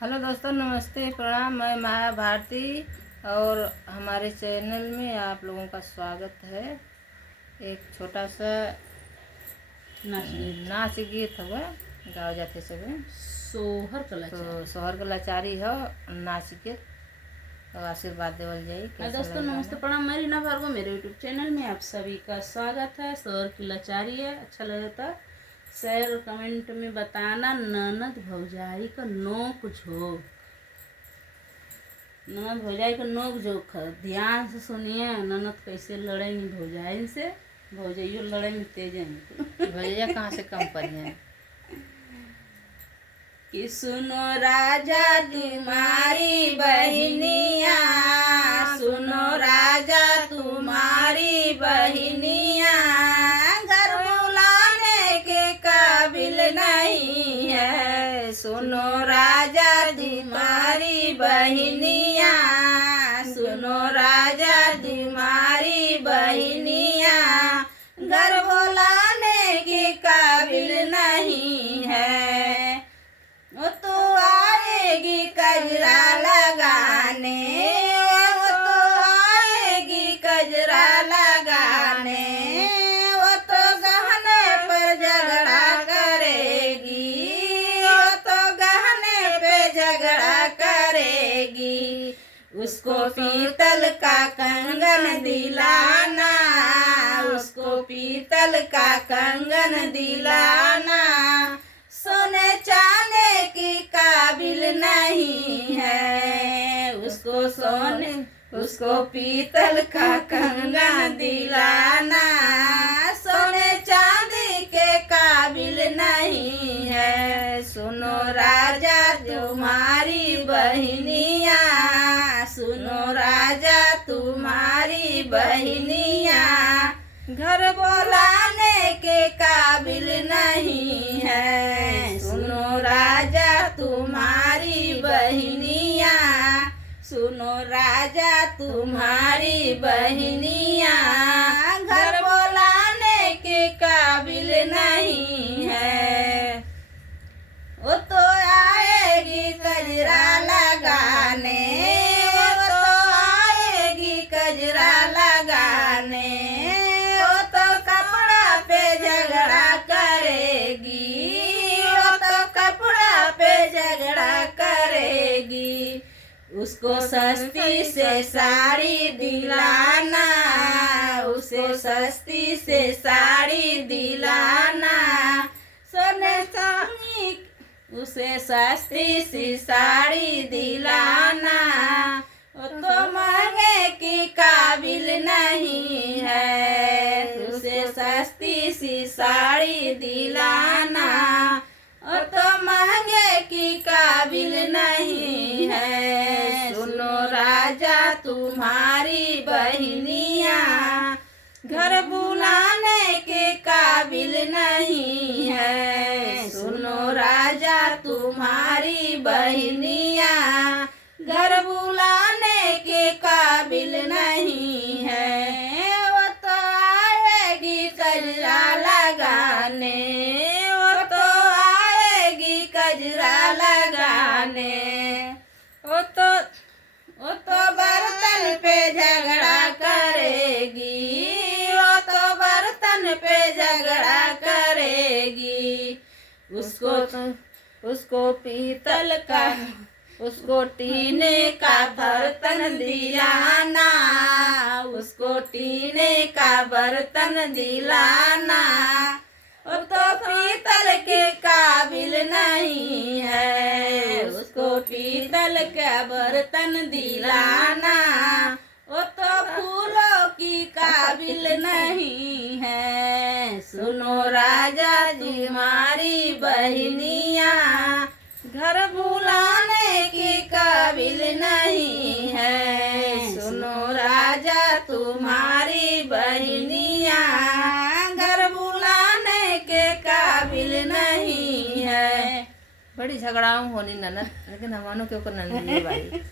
Hello दोस्तों, नमस्ते, प्रणाम। मैं माया भारती और हमारे चैनल में आप लोगों का स्वागत है। एक छोटा सा नाच गीत हुआ गाओ जाते सब सोहर तो सोहर का लाचारी हो नाच के तो आशीर्वाद देवल जाई। दोस्तों नमस्ते, प्रणाम। मैं रीना भार्गव, मेरे यूट्यूब चैनल में आप सभी का स्वागत है। सोहर की लाचारी है। अच्छा लगे तो शेयर और कमेंट में बताना। ननद भौजाई का नोक झोंक, ननद भौजाई का नोक झोंक है। ध्यान से सुनिए। ननद कैसे लड़ेंगी भौजाई से, भौजाइयों लड़ेंगी तेज भैया कहाँ से कम पर है कि सुनो राजा तुम्हारी बहनिया, सुनो राजा तुम्हारी बहनिया, घर बुलाने के काबिल नहीं है। सुनो राजा तुम्हारी बहनिया, सुनो राजा तुम्हारी बहनिया, घर बुलाने के काबिल नहीं है। वो तो आएगी कजरा लगाने, वो तो आएगी कजरा लगाने, वो तो गहने पर झगड़ा करेगी, वो तो गहने पे झगड़ा करेगी। उसको पीतल का कंगन दिलाना, उसको पीतल का कंगन दिलाना, सोने चांदी की काबिल नहीं है। उसको सोने, उसको पीतल का कंगन दिलाना, सोने चांदी के काबिल नहीं है। सुनो राजा तुम्हारी बहनिया, सुनो राजा तुम्हारी बहनिया, घर बुलाने के काबिल नहीं है। सुनो राजा तुम्हारी बहनिया, सुनो राजा तुम्हारी बहनिया, घर बुलाने के काबिल नहीं है। वो तो आएगी कजरा लगाने, वो तो आएगी कजरा लगाने, वो तो कपड़ा पे झगड़ा करेगी, वो तो कपड़ा पे झगड़ा करेगी। उसको सस्ती से साड़ी दिलाना, उसे सस्ती से साड़ी दिलाना, सोने चांदी उसे सस्ती सी साड़ी दिलाना, वो तो महंगे की काबिल नहीं है। उसे सस्ती सी साड़ी दिलाना, वो तो महंगे की काबिल नहीं है। सुनो राजा तुम्हारी बहनिया, घर बुलाने के काबिल नहीं है। सुनो राजा तुम्हारी बहनिया, घर बुलाने के काबिल नहीं है। वो तो आएगी कजरा लगाने, वो तो आएगी कजरा लगाने, वो तो बर्तन पे झगड़ा करेगी, वो तो बर्तन पे झगड़ा करेगी। उसको पीतल का, उसको टीने का बर्तन दिलाना, उसको टीने का बर्तन दिलाना, वो तो पीतल के काबिल नहीं है। उसको पीतल का बर्तन दिलाना, वो तो फूलों की काबिल नहीं है। सुनो राजा तुम्हारी बहनिया, घर बुलाने की काबिल नहीं है। सुनो राजा तुम्हारी बहनिया, घर बुलाने के काबिल नहीं है। बड़ी झगड़ाऊ होनी ननद, लेकिन हमानो क्यों कर नंदी भाई